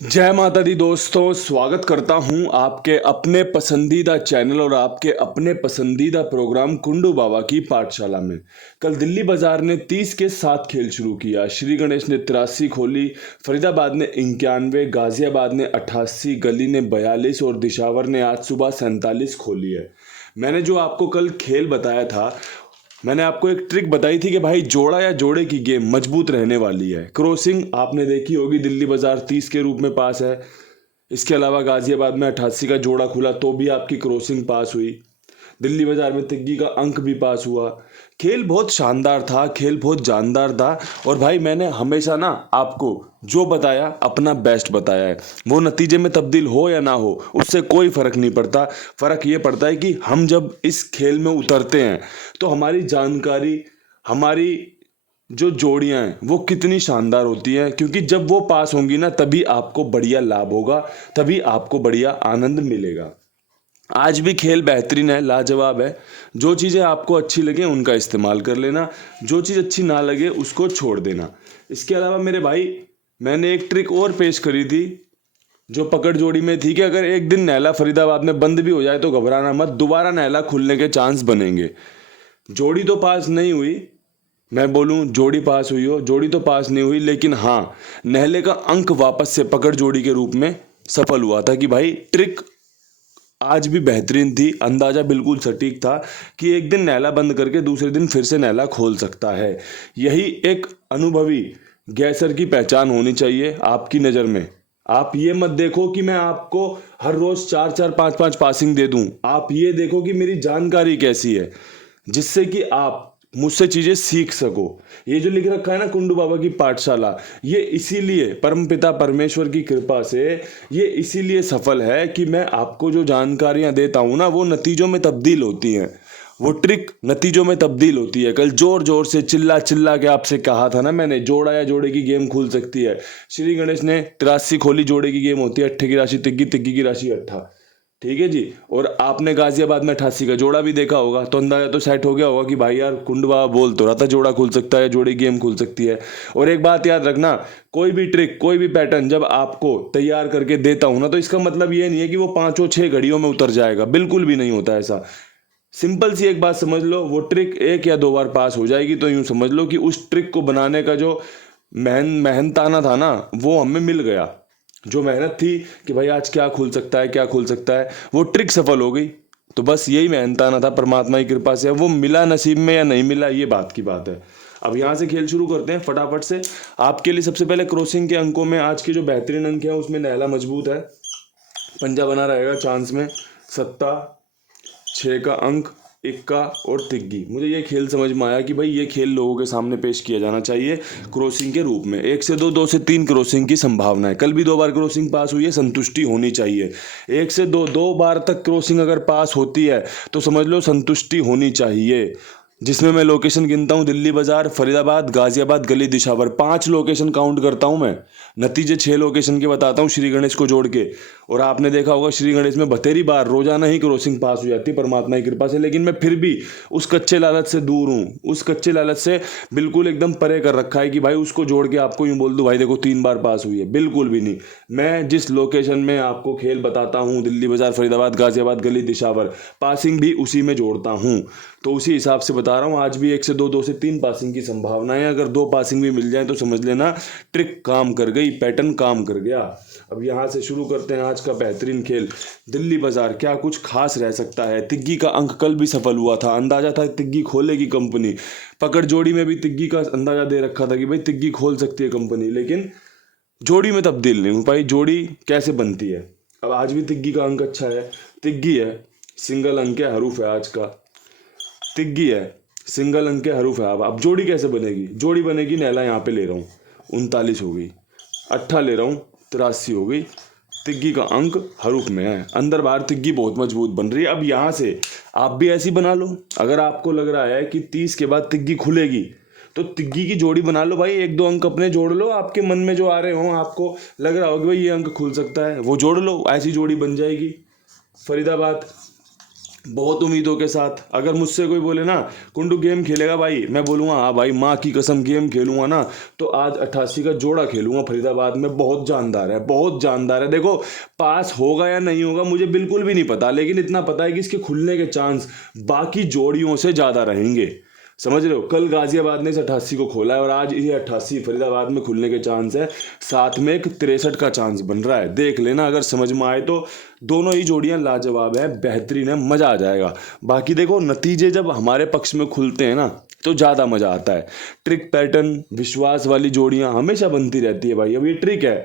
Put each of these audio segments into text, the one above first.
जय माता दी दोस्तों, स्वागत करता हूं आपके अपने पसंदीदा चैनल और आपके अपने पसंदीदा प्रोग्राम कुंडू बाबा की पाठशाला में। कल दिल्ली बाजार ने 30 के 7 खेल शुरू किया। श्री गणेश ने 83 खोली, फरीदाबाद ने 91, गाजियाबाद ने 88, गली ने 42 और दिशावर ने आज सुबह 47 खोली है। मैंने जो आपको कल खेल बताया था, मैंने आपको एक ट्रिक बताई थी कि भाई जोड़ा या जोड़े की गेम मजबूत रहने वाली है। क्रॉसिंग आपने देखी होगी, दिल्ली बाजार 30 के रूप में पास है। इसके अलावा गाजियाबाद में 88 का जोड़ा खुला तो भी आपकी क्रॉसिंग पास हुई। दिल्ली बाजार में तिग्गी का अंक भी पास हुआ। खेल बहुत शानदार था, खेल बहुत जानदार था। और भाई मैंने हमेशा ना आपको जो बताया अपना बेस्ट बताया है। वो नतीजे में तब्दील हो या ना हो उससे कोई फर्क नहीं पड़ता। फर्क ये पड़ता है कि हम जब इस खेल में उतरते हैं तो हमारी जानकारी, हमारी जो जोड़ियां हैं वो कितनी शानदार होती हैं। क्योंकि जब वो पास होंगी ना तभी आपको बढ़िया लाभ होगा, तभी आपको बढ़िया आनंद मिलेगा। आज भी खेल बेहतरीन है, लाजवाब है। जो चीज़ें आपको अच्छी लगे उनका इस्तेमाल कर लेना, जो चीज़ अच्छी ना लगे उसको छोड़ देना। इसके अलावा मेरे भाई मैंने एक ट्रिक और पेश करी थी जो पकड़ जोड़ी में थी कि अगर एक दिन नैला फरीदाबाद में बंद भी हो जाए तो घबराना मत, दोबारा नैला खुलने के चांस बनेंगे। जोड़ी तो पास नहीं हुई, मैं बोलूं जोड़ी पास हुई हो, जोड़ी तो पास नहीं हुई, लेकिन हाँ नहले का अंक वापस से पकड़ जोड़ी के रूप में सफल हुआ था। कि भाई ट्रिक आज भी बेहतरीन थी, अंदाजा बिल्कुल सटीक था कि एक दिन नैला बंद करके दूसरे दिन फिर से नैला खोल सकता है। यही एक अनुभवी गैसर की पहचान होनी चाहिए आपकी नज़र में। आप ये मत देखो कि मैं आपको हर रोज 4-4 5-5 पासिंग दे दूं, आप ये देखो कि मेरी जानकारी कैसी है, जिससे कि आप मुझसे चीजें सीख सको। ये जो लिख रखा है ना कुंडू बाबा की पाठशाला, ये इसीलिए परमपिता परमेश्वर की कृपा से ये इसीलिए सफल है कि मैं आपको जो जानकारियां देता हूं ना वो नतीजों में तब्दील होती हैं। वो ट्रिक नतीजों में तब्दील होती है। कल जोर जोर से चिल्ला चिल्ला के आपसे कहा था ना मैंने, जोड़ा या जोड़े की गेम खुल सकती है। श्री गणेश ने 83 खोली, जोड़े की गेम होती है, अट्ठे की राशि तिग्गी, तिग्गी की राशि अट्ठा। ठीक है जी। और आपने गाजियाबाद में 88 का जोड़ा भी देखा होगा तो अंदाजा तो सेट हो गया होगा कि भाई यार कुंडवा बोल तो रहा था जोड़ा खुल सकता है, जोड़ी गेम खुल सकती है। और एक बात याद रखना, कोई भी ट्रिक, कोई भी पैटर्न जब आपको तैयार करके देता हूं ना तो इसका मतलब ये नहीं है कि वो 5-6 घड़ियों में उतर जाएगा, बिल्कुल भी नहीं होता ऐसा। सिंपल सी एक बात समझ लो, वो ट्रिक 1 या 2 बार पास हो जाएगी तो यूं समझ लो कि उस ट्रिक को बनाने का जो मेहनताना था ना वो हमें मिल गया। जो मेहनत थी कि भाई आज क्या खुल सकता है, क्या खुल सकता है, वो ट्रिक सफल हो गई। तो बस यही मेहनताना था, परमात्मा की कृपा से। अब वो मिला नसीब में या नहीं मिला ये बात की बात है। अब यहाँ से खेल शुरू करते हैं फटाफट से। आपके लिए सबसे पहले क्रॉसिंग के अंकों में आज के जो बेहतरीन अंक हैं उसमें नैला मजबूत है, पंजा बना रहेगा चांस में, सत्ता, 6 का अंक, इक्का और तिग्गी। मुझे ये खेल समझ में आया कि भाई ये खेल लोगों के सामने पेश किया जाना चाहिए क्रॉसिंग के रूप में। 1 से 2, 2 से 3 क्रॉसिंग की संभावना है। कल भी 2 बार क्रॉसिंग पास हुई है, संतुष्टि होनी चाहिए। 1 से 2, 2 बार तक क्रॉसिंग अगर पास होती है तो समझ लो संतुष्टि होनी चाहिए। जिसमें मैं लोकेशन गिनता हूँ, दिल्ली बाजार, फरीदाबाद, गाजियाबाद, गली, दिशावर, 5 लोकेशन काउंट करता हूँ मैं। नतीजे 6 लोकेशन के बताता हूँ श्री गणेश को जोड़ के। और आपने देखा होगा श्री गणेश में बतेरी बार रोजाना ही क्रॉसिंग पास हो जाती है परमात्मा की कृपा से। लेकिन मैं फिर भी उस कच्चे लालच से दूर हूँ, उस कच्चे लालच से बिल्कुल एकदम परे कर रखा है कि भाई उसको जोड़ के आपको यूं बोल दूं भाई देखो 3 बार पास हुई है, बिल्कुल भी नहीं। मैं जिस लोकेशन में आपको खेल बताता हूँ, दिल्ली बाजार, फरीदाबाद, गाजियाबाद, गली, दिशावर, पासिंग भी उसी में जोड़ता हूँ। तो उसी हिसाब से बता रहा हूँ। आज भी 1 से 2, 2 से 3 पासिंग की संभावना है। अगर 2 पासिंग भी मिल जाए तो समझ लेना ट्रिक काम कर गई, पैटर्न काम कर गया। अब यहाँ से शुरू करते हैं आज का बेहतरीन खेल, दिल्ली बाजार। क्या कुछ खास रह सकता है? तिग्गी का अंक कल भी सफल हुआ था, अंदाजा था तिग्गी खोलेगी कंपनी। पकड़ जोड़ी में भी तिग्गी का अंदाजा दे रखा था कि भाई तिग्गी खोल सकती है कंपनी, लेकिन जोड़ी में तब्दील नहीं हो पाई। जोड़ी कैसे बनती है? अब आज भी तिग्गी का अंक अच्छा है, तिग्गी है, सिंगल अंक है, हरूफ है आज का, तिग्गी है, सिंगल अंक के हरूफ है। अब जोड़ी कैसे बनेगी? जोड़ी बनेगी, नैला यहाँ पे ले रहा हूँ 39 हो गई, अट्ठा ले रहा हूँ 83 हो गई। तिग्गी का अंक हरूफ में है, अंदर बाहर तिग्गी बहुत मजबूत बन रही है। अब यहाँ से आप भी ऐसी बना लो। अगर आपको लग रहा है कि 30 के बाद तिग्गी खुलेगी तो तिग्गी की जोड़ी बना लो भाई। 1-2 अंक अपने जोड़ लो, आपके मन में जो आ रहे हो, आपको लग रहा हो कि भाई ये अंक खुल सकता है, वो जोड़ लो, ऐसी जोड़ी बन जाएगी। फरीदाबाद बहुत उम्मीदों के साथ। अगर मुझसे कोई बोले ना कुंडू गेम खेलेगा भाई, मैं बोलूँगा हाँ भाई, माँ की कसम गेम खेलूंगा ना तो आज 88 का जोड़ा खेलूंगा फरीदाबाद में। बहुत जानदार है, बहुत जानदार है। देखो पास होगा या नहीं होगा मुझे बिल्कुल भी नहीं पता, लेकिन इतना पता है कि इसके खुलने के चांस बाकी जोड़ियों से ज़्यादा रहेंगे। समझ रहे हो, कल गाजियाबाद ने इस 88 को खोला है और आज ये 88 फरीदाबाद में खुलने के चांस है। साथ में एक 63 का चांस बन रहा है, देख लेना अगर समझ में आए तो। दोनों ही जोड़ियां लाजवाब है, बेहतरीन है, मजा आ जाएगा। बाकी देखो नतीजे जब हमारे पक्ष में खुलते हैं ना तो ज़्यादा मजा आता है। ट्रिक पैटर्न विश्वास वाली जोड़ियां हमेशा बनती रहती है भाई। अब ये ट्रिक है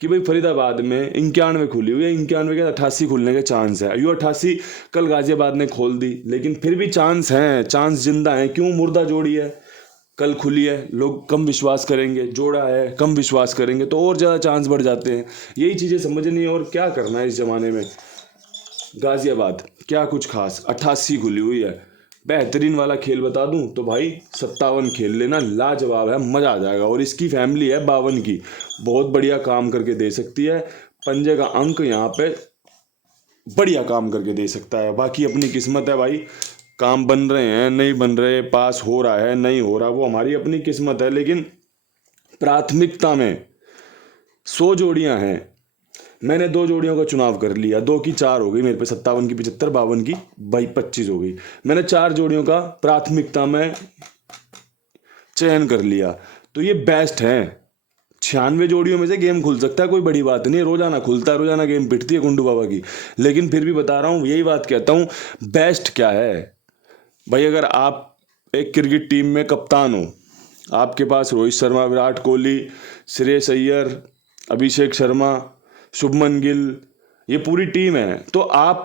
कि भाई फरीदाबाद में 91 खुली हुई है, 91 के 88 खुलने के चांस है। यू 88 कल गाजियाबाद ने खोल दी, लेकिन फिर भी चांस हैं, चांस जिंदा हैं। क्यों? मुर्दा जोड़ी है, कल खुली है, लोग कम विश्वास करेंगे। जोड़ा है, कम विश्वास करेंगे तो और ज़्यादा चांस बढ़ जाते हैं। यही चीज़ें समझनी है और क्या करना है इस ज़माने में। गाजियाबाद क्या कुछ खास 88 खुली हुई है। बेहतरीन वाला खेल बता दूं तो भाई 57 खेल लेना, लाजवाब है, मज़ा आ जाएगा। और इसकी फैमिली है 52 की, बहुत बढ़िया काम करके दे सकती है। पंजे का अंक यहाँ पे बढ़िया काम करके दे सकता है। बाकी अपनी किस्मत है भाई, काम बन रहे हैं नहीं बन रहे, पास हो रहा है नहीं हो रहा, वो हमारी अपनी किस्मत है। लेकिन प्राथमिकता में 100 जोड़ियां हैं, मैंने 2 जोड़ियों का चुनाव कर लिया, 2 की 4 हो गई मेरे पे, 57 की 75, 52 की भाई 25 हो गई। मैंने 4 जोड़ियों का प्राथमिकता में चयन कर लिया, तो ये बेस्ट है। 96 जोड़ियों में से गेम खुल सकता है, कोई बड़ी बात नहीं है। रोजाना खुलता है, रोजाना गेम पिटती है कुंडू बाबा की। लेकिन फिर भी बता रहा हूँ, यही बात कहता हूँ, बेस्ट क्या है भाई। अगर आप एक क्रिकेट टीम में कप्तान हो, आपके पास रोहित शर्मा, विराट कोहली, श्रेयस अय्यर, अभिषेक शर्मा, शुभमन गिल, ये पूरी टीम है, तो आप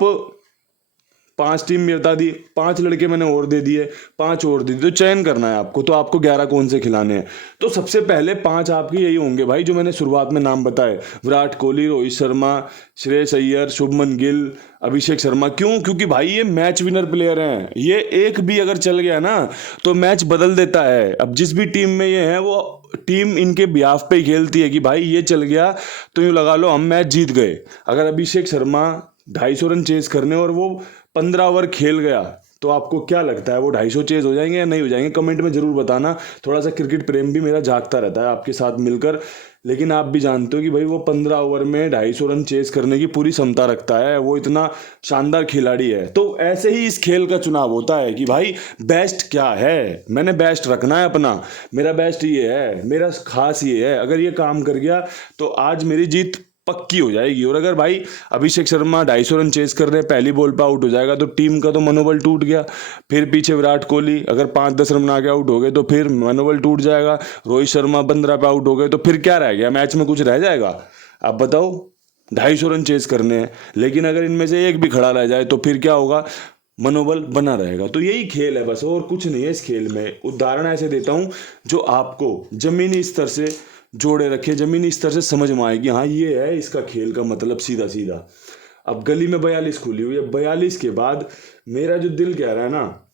5 टीम में बता दी, 5 लड़के मैंने और दे दिए, 5 और दे दिए, तो चयन करना है आपको, तो आपको 11 कौन से खिलाने हैं। तो सबसे पहले 5 आपके यही होंगे भाई जो मैंने शुरुआत में नाम बताए, विराट कोहली, रोहित शर्मा, श्रेयस अय्यर, शुभमन गिल, अभिषेक शर्मा। क्यों? क्योंकि भाई ये मैच विनर प्लेयर हैं। ये एक भी अगर चल गया ना तो मैच बदल देता है। अब जिस भी टीम में ये है वो टीम इनके बिहाफ पे ही खेलती है कि भाई ये चल गया तो यूँ लगा लो हम मैच जीत गए। अगर अभिषेक शर्मा 250 रन चेज करने और वो 15 ओवर खेल गया तो आपको क्या लगता है वो 250 चेज हो जाएंगे या नहीं हो जाएंगे? कमेंट में जरूर बताना। थोड़ा सा क्रिकेट प्रेम भी मेरा जागता रहता है आपके साथ मिलकर। लेकिन आप भी जानते हो कि भाई वो 15 ओवर में 250 रन चेज करने की पूरी क्षमता रखता है, वो इतना शानदार खिलाड़ी है। तो ऐसे ही इस खेल का चुनाव होता है कि भाई बेस्ट क्या है, मैंने बेस्ट रखना है अपना, मेरा बेस्ट ये है, मेरा खास ये है। अगर ये काम कर गया तो आज मेरी जीत पक्की हो जाएगी। और अगर भाई अभिषेक शर्मा 250 रन चेस कर रहे हैं, पहली बॉल पे आउट हो जाएगा तो टीम का तो मनोबल टूट गया। फिर पीछे विराट कोहली अगर 5-10 रन बना के आउट हो गए तो फिर मनोबल टूट जाएगा। रोहित शर्मा 15 पे आउट हो गए तो फिर क्या रह गया? मैच में कुछ रह जाएगा? आप बताओ, 250 रन चेस करने हैं, लेकिन अगर इनमें से एक भी खड़ा रह जाए तो फिर क्या होगा? मनोबल बना रहेगा। तो यही खेल है बस, और कुछ नहीं है इस खेल में। उदाहरण ऐसे देता हूं जो आपको जमीनी स्तर से जोड़े रखे, जमीनी स्तर से समझ में आएगी, हाँ ये है इसका खेल का मतलब सीधा सीधा। अब गली में 42 खुली हुई है, 42 के बाद मेरा जो दिल कह रहा है ना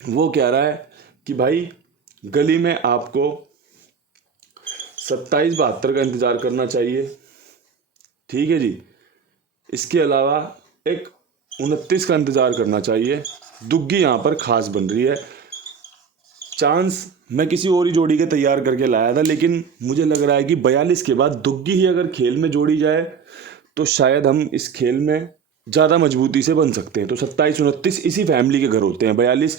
वो कह रहा है कि भाई गली में आपको 27-72 का इंतजार करना चाहिए, ठीक है जी। इसके अलावा एक 29 का इंतजार करना चाहिए। दुग्गी यहाँ पर खास बन रही है। चांस मैं किसी और ही जोड़ी के तैयार करके लाया था, लेकिन मुझे लग रहा है कि 42 के बाद दुग्गी ही अगर खेल में जोड़ी जाए तो शायद हम इस खेल में ज़्यादा मजबूती से बन सकते हैं। तो 27-29 इसी फैमिली के घर होते हैं। 42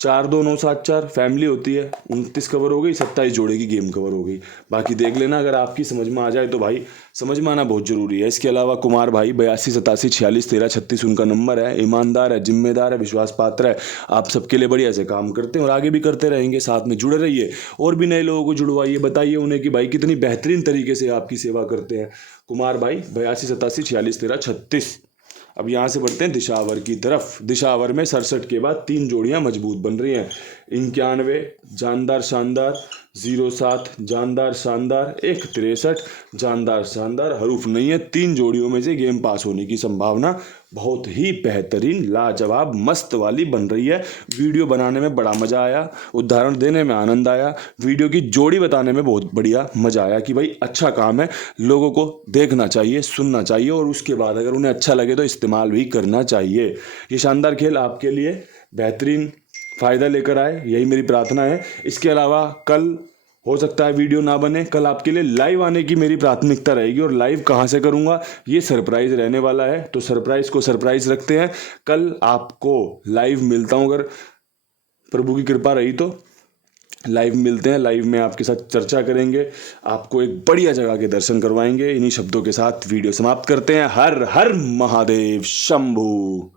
4-2-9-7-4 फैमिली होती है, 29 कवर हो गई, 27 जोड़े की गेम कवर हो गई। बाकी देख लेना, अगर आपकी समझ में आ जाए तो भाई समझ में आना बहुत ज़रूरी है। इसके अलावा कुमार भाई 82-87-46-13-36 उनका नंबर है। ईमानदार है, जिम्मेदार है, विश्वास पात्र है, आप सबके लिए बढ़िया से काम करते हैं और आगे भी करते रहेंगे। साथ में जुड़े रहिए और भी नए लोगों को जुड़वाइए, बताइए उन्हें कि भाई कितनी बेहतरीन तरीके से आपकी सेवा करते हैं। कुमार भाई 82-87-46-13-36। अब यहाँ से बढ़ते हैं दिशावर की तरफ। दिशावर में 67 के बाद 3 जोड़ियाँ मजबूत बन रही हैं। 91 जानदार शानदार, 07 जानदार शानदार 163 जानदार शानदार। हरूफ नहीं है, 3 जोड़ियों में से गेम पास होने की संभावना बहुत ही बेहतरीन लाजवाब मस्त वाली बन रही है। वीडियो बनाने में बड़ा मज़ा आया, उदाहरण देने में आनंद आया, वीडियो की जोड़ी बताने में बहुत बढ़िया मज़ा आया कि भाई अच्छा काम है, लोगों को देखना चाहिए, सुनना चाहिए और उसके बाद अगर उन्हें अच्छा लगे तो इस्तेमाल भी करना चाहिए। ये शानदार खेल आपके लिए बेहतरीन फ़ायदा लेकर आए, यही मेरी प्रार्थना है। इसके अलावा कल हो सकता है वीडियो ना बने, कल आपके लिए लाइव आने की मेरी प्राथमिकता रहेगी। और लाइव कहाँ से करूँगा ये सरप्राइज़ रहने वाला है, तो सरप्राइज़ को सरप्राइज़ रखते हैं। कल आपको लाइव मिलता हूँ, अगर प्रभु की कृपा रही तो लाइव मिलते हैं। लाइव में आपके साथ चर्चा करेंगे, आपको एक बढ़िया जगह के दर्शन करवाएंगे। इन्हीं शब्दों के साथ वीडियो समाप्त करते हैं। हर हर महादेव शंभू।